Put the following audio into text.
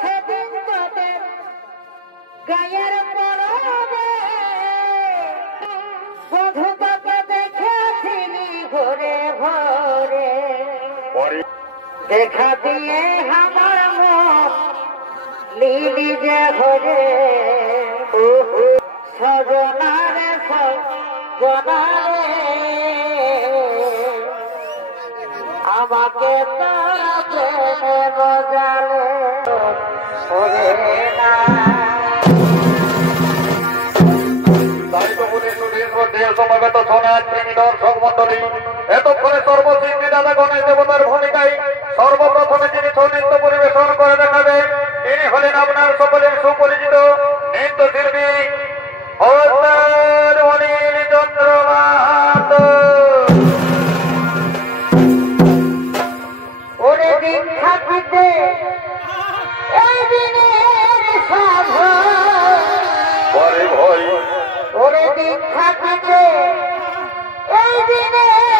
সেদিন তোদের গায়ের পরবে বধূ তোকে দেখেছিলি ভোরে ভোরে দেখা দিয়ে আমার মন লিলি যে ঘরে সজনারে সজনারে আমাকে তারা প্রেমে গজালে ওরে না সমাগত সোনার প্রেমী দর্শক মন্ডলী এতক্ষণে সর্বশিল্পী দাদা গণেশ দেবতার ভূমিকায় সর্বপ্রথমে যিনি নৃত্য পরিবেশন করে দেখাবে তিনি হলেন আপনার সকলের সুপরিচিত নৃত্যশিল্পী অনিল চন্দ্র মাহাতো। ওরে দিন থাকিতে এই দিনের সাধন পরে ভয় ওরে দিন থাকিতে এই দিনের